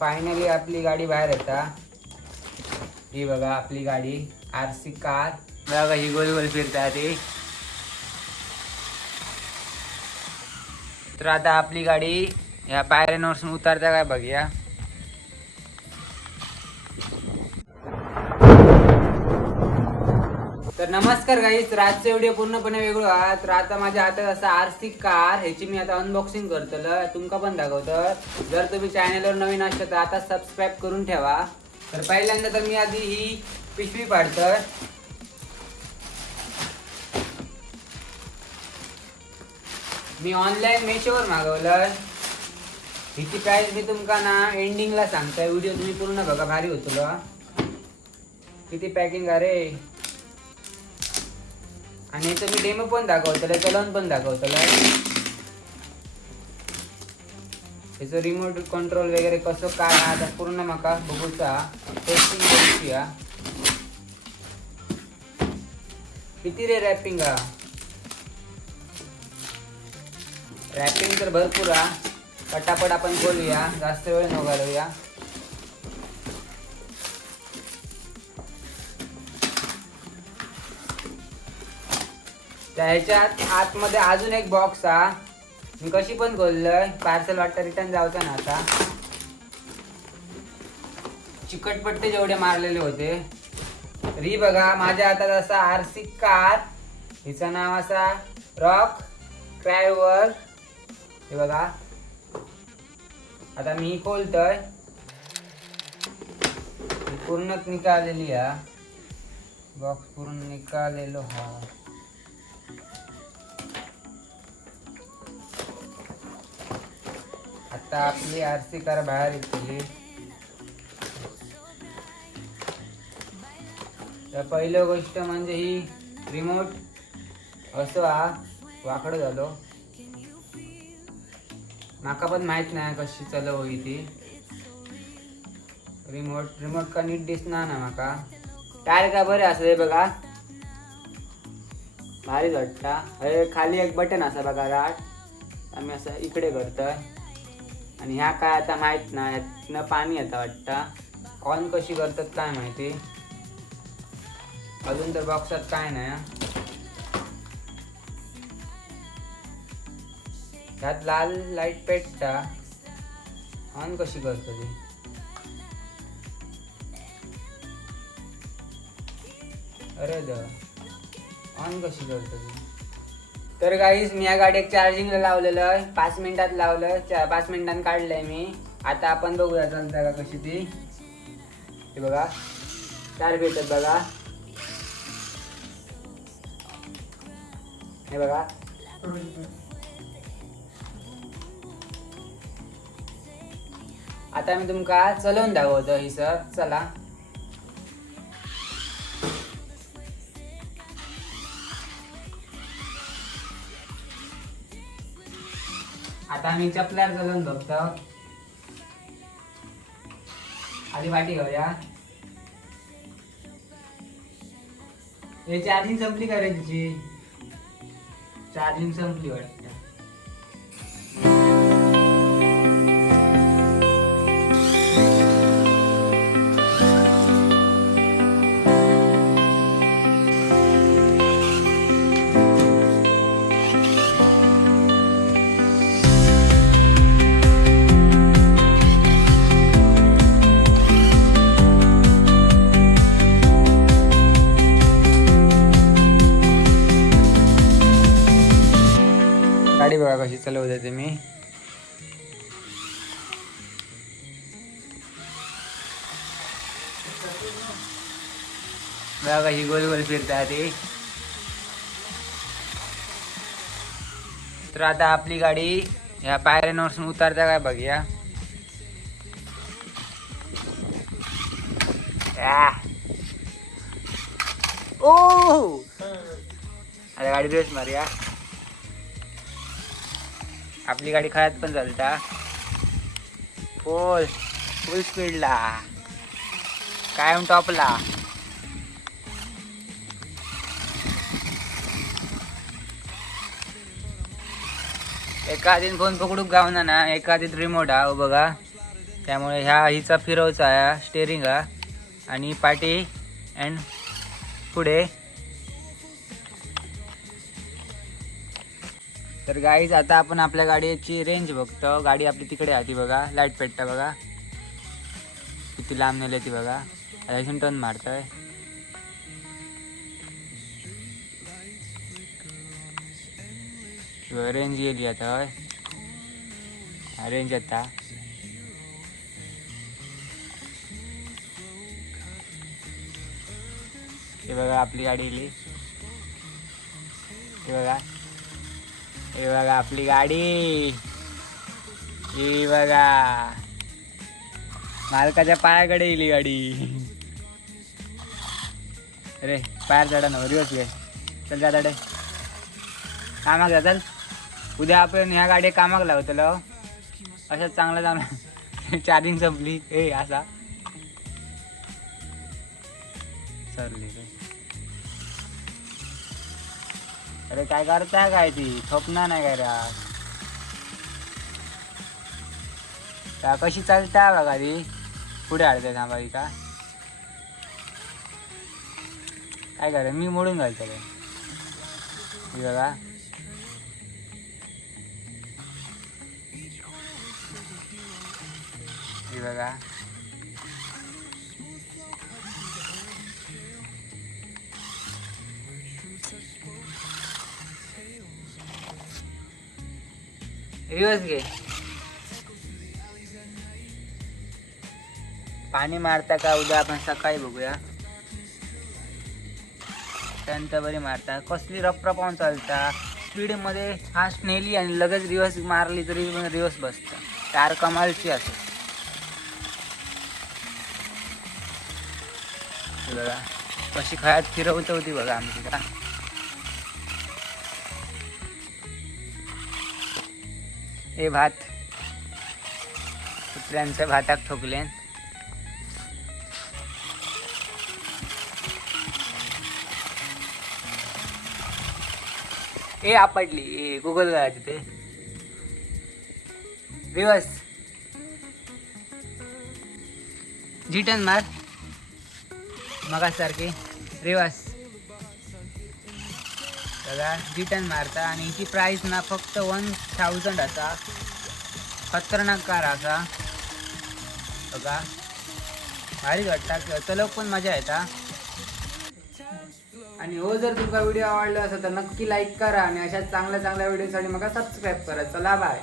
Finally आपली गाडी बाहेर येता. ही बघा आपली गाडी RC कार. बघा ही गोल गोल फिरता ती. तर आता आपली गाडी ह्या पायऱ्यांवर उतरता काय बघूया. तर नमस्कार गाईस, रातचा व्हिडिओ पूर्णपणे वेगळं आहे. तर आता माझ्या हातात असा RC कार ह्याची मी आता अनबॉक्सिंग करतलं, तुमका पण दाखवतो. जर तुम्ही चॅनलवर नवीन असाल तर आता सबस्क्राईब करून ठेवा. तर पहिल्यांदा तर मी आधी ही पिशवी पाडतोय. मी ऑनलाईन मेशोवर मागवलं. हिची प्राइस मी तुमका ना एंडिंगला सांगताय. व्हिडिओ तुम्ही पूर्ण बघा, भारी होतो. किती पॅकिंग अरे. आणि याचं मी डेमो पण दाखवतलं, चलवून पण दाखवतलं. याचं रिमोट कंट्रोल वगैरे कसं काय आता पूर्ण माका बघूचा, टेस्टिंग करूची. किती रे रॅपिंग रॅपिंग तर भरपूर हा. पटापट आपण बोलूया, जास्त वेळ न घालवूया. त्याच्यात आतमध्ये अजून एक बॉक्स हा. मी कशी पण खोललंय, पार्सल वाटतं रिटर्न जाऊचं ना. आता चिकटपट्टे जेवढे मारलेले होते. ही बघा माझ्या हातात असा RC कार. हिचं नाव असा रॉक ड्रायव्हर. हे बघा आता मी खोलतोय. पूर्ण निकालेली हा बॉक्स, पूर्ण निकालेलो हा. आता आपली RC कार बाहेर येतली. तर पहिलं गोष्ट म्हणजे ही रिमोट असं हा वाकडं झालो. माका पण माहित नाही कशी चालू होई ती. रिमोट का नीट दिसणार ना माका. टायर का बरे असं बघा, भारी वाटता. अरे खाली एक बटन असा बघा राट. आम्ही असं इकडे करतोय. आणि ह्या काय आता माहित नाही, यातनं पाणी येतं वाटतं. ऑन कशी करतात काय माहिती. अजून तर बॉक्सात काय नाही. ह्यात लाल लाईट पेटता. ऑन कशी करतो ती. अरे ऑन कशी करतो ती. तर गाईस मी या गाडीत चार्जिंगला लावलेलं, 5 मिनिटात लावलं, 5 मिनिटांनी काढलंय मी. आता आपण बघूया चालतं का कशी ती. हे बघा चार भेटत बघा. हे बघा आता मी तुमका चलवून दाखवतो ही सर. चला आता मी चपल्यावर चलवून बघतो. आधी वाटी घेऊया. हे चार्जिंग संपली का रे तिची. चार्जिंग संपली वाटतं. गाडी बघा कशी चालवते ते मी. बघा ही गोल गोल फिरता ती. तर आता आपली गाडी ह्या पायऱ्यांवर उतरता काय बघूया. ओ अरे गाडी रेस मारूया. आपली गाडी खळ्यात पण चालता. फुल स्पीडला कायम टॉपला. एका हातीन फोन पकडूक गावना ना, एका हातीत रिमोट हा. बघा त्यामुळे ह्या हिचा फिरवचा आहे स्टेरिंग हा आणि पाठी अँड पुढे. तर गाईज आता आपण आपल्या गाडीची रेंज बघतो. गाडी आपली तिकडे आहे ती बघा, लाईट पेटता बघा किती लांब नेली ती बघा. आता इथून टर्न मारतोय. रेंज गेली आता. रेंज आता हे बघा आपली गाडी इली. हे बघा, हे बघा आपली गाडी. ही बघा मालकाच्या पायाकडे इली गाडी. अरे पायर चढा ना, रिवर्स घे. चल जा दाडे कामाक जा चल. उद्या आपण ह्या गाडी कामाक लावतलो. असं चांगला चांगला चार्जिंग संपली ए असा सरली. अरे काय करताय काय ती थोपना नाही काय रा. कशी चालता बघा ती पुढे आडते थांबावी का काय करा. मी मोडून घालतो बघा. हे बघा रिवर्स घे. पाणी मारता का उद्या आपण सकाळी बघूया. त्यानंतर बरी मारता कसली रफ पाहून चालता. स्पीडमध्ये फास्ट नेली आणि लगेच रिवर्स मारली तरी रिवर्स बसता. कार कमालची असते बघा. कशी खळ्यात फिरवत होती बघा आमची का. हे भात कुत्र्यांच्या भाताक ठोकले. ए आपडली ए गुगल गळा तिथे. रिवर्स जिटन मार मगासारखी रिवर्स बघा. जिटन मारता आणि हिची प्राईस ना फक्त 1000 असा. खतरनाक कार असा बघा. भारी वाटता चलक पण मजा येता. आणि हो जर तुमचा व्हिडिओ आवडला असेल तर नक्की लाईक करा आणि अशाच चांगल्या चांगल्या व्हिडिओसाठी मला सबस्क्राईब करा. चला बाय.